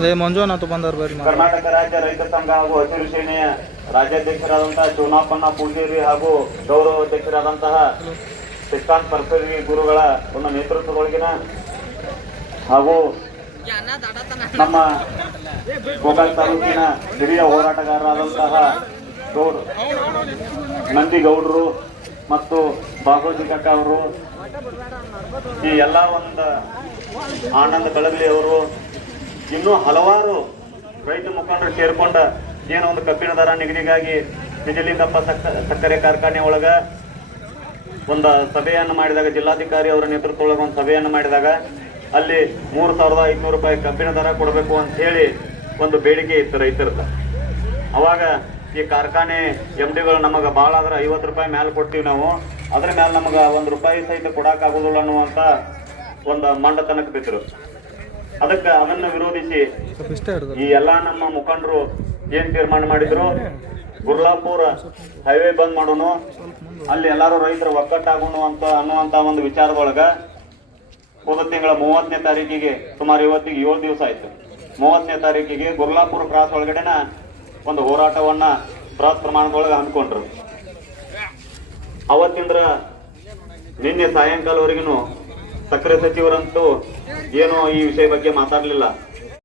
ಜೈ ಮಂಜುನಾಥ್ ಬರ್ರಿ ಕರ್ನಾಟಕ ರಾಜ್ಯ ರೈತ ಸಂಘ ಹಾಗೂ ಹಸಿರು ಸೇನೆಯ ರಾಜ್ಯಾಧ್ಯಕ್ಷರಾದಂತಹ ಶಿವನಾಪಣ್ಣ ಪೂಜೇರಿ ಹಾಗೂ ಗೌರವ ಅಧ್ಯಕ್ಷರಾದಂತಹ ಶ್ರೀಕಾಂತ್ ಪರ್ಸರಿ ಗುರುಗಳ ಒಂದು ನೇತೃತ್ವದೊಳಗಿನ ಹಾಗೂ ನಮ್ಮ ಗೋಕಾಕ್ ತಾಲೂಕಿನ ಹಿರಿಯ ಹೋರಾಟಗಾರರಾದಂತಹ ಗೌಡ್ ನಂದಿ ಗೌಡ್ರು ಮತ್ತು ಬಾಗೋಜಿ ಕಕ್ಕ ಅವರು, ಈ ಎಲ್ಲ ಒಂದು ಆನಂದ ಕಳಗಲಿ ಅವರು ಇನ್ನೂ ಹಲವಾರು ರೈತ ಮುಖಂಡರು ಸೇರ್ಕೊಂಡ ಏನೋ ಒಂದು ಕಬ್ಬಿಣ ದರ ನಿಗದಿಗಾಗಿ ನಿಜಲಿಂಗಪ್ಪ ಸಕ್ಕ ಸಕ್ಕರೆ ಕಾರ್ಖಾನೆ ಒಳಗ ಒಂದು ಸಭೆಯನ್ನು ಮಾಡಿದಾಗ ಜಿಲ್ಲಾಧಿಕಾರಿ ಅವರ ನೇತೃತ್ವ ಒಳಗ ಒಂದು ಸಭೆಯನ್ನು ಮಾಡಿದಾಗ ಅಲ್ಲಿ ಮೂರು ಸಾವಿರದ ಐದುನೂರು ರೂಪಾಯಿ ಕಬ್ಬಿನ ದರ ಕೊಡಬೇಕು ಅಂತ ಹೇಳಿ ಒಂದು ಬೇಡಿಕೆ ಇತ್ತು ರೈತರದ ಅವಾಗ ಈ ಕಾರ್ಖಾನೆ ಎಂ ಡಿಗಳು ನಮಗೆ ಭಾಳ ಆದ್ರೆ ಐವತ್ತು ರೂಪಾಯಿ ಮೇಲೆ ಕೊಡ್ತೀವಿ ನಾವು. ಅದ್ರ ಮೇಲೆ ನಮಗೆ ಒಂದು ರೂಪಾಯಿ ಸಹಿತ ಕೊಡೋಕ್ಕಾಗೋದಿಲ್ಲ ಅನ್ನುವಂಥ ಒಂದು ಮಂಡತನಕ್ಕೆ ಬಿದ್ದರು ಅದಕ್ಕೆ ಅದನ್ನ ವಿರೋಧಿಸಿ ಈ ಎಲ್ಲಾ ನಮ್ಮ ಮುಖಂಡರು ಏನ್ ತೀರ್ಮಾನ ಮಾಡಿದ್ರು? ಗುರ್ಲಾಪುರ ಹೈವೇ ಬಂದ್ ಮಾಡೋಣ ಅಲ್ಲಿ ಎಲ್ಲಾರು ರೈತರು ಒಕ್ಕಟ್ಟಾಗೋಣ ಅಂತ ಅನ್ನುವಂತ ಒಂದು ವಿಚಾರದೊಳಗ ಹೋದ ತಿಂಗಳ ಮೂವತ್ತನೇ ತಾರೀಕಿಗೆ ಸುಮಾರು ಇವತ್ತಿಗೆ ಏಳು ದಿವಸ ಆಯ್ತು. ಮೂವತ್ತನೇ ತಾರೀಕಿಗೆ ಗುರ್ಲಾಪುರ ಕ್ರಾಸ್ ಒಳಗಡೆನ ಒಂದು ಹೋರಾಟವನ್ನ ಬೃಹತ್ ಪ್ರಮಾಣದೊಳಗೆ ಹಮ್ಮಿಕೊಂಡ್ರು. ಅವತ್ತಿಂದ್ರ ನಿನ್ನೆ ಸಾಯಂಕಾಲವರೆಗೂ ಸಕ್ಕರೆ ಸಚಿವರಂತೂ ಏನು ಈ ವಿಷಯ ಬಗ್ಗೆ ಮಾತಾಡ್ಲಿಲ್ಲ.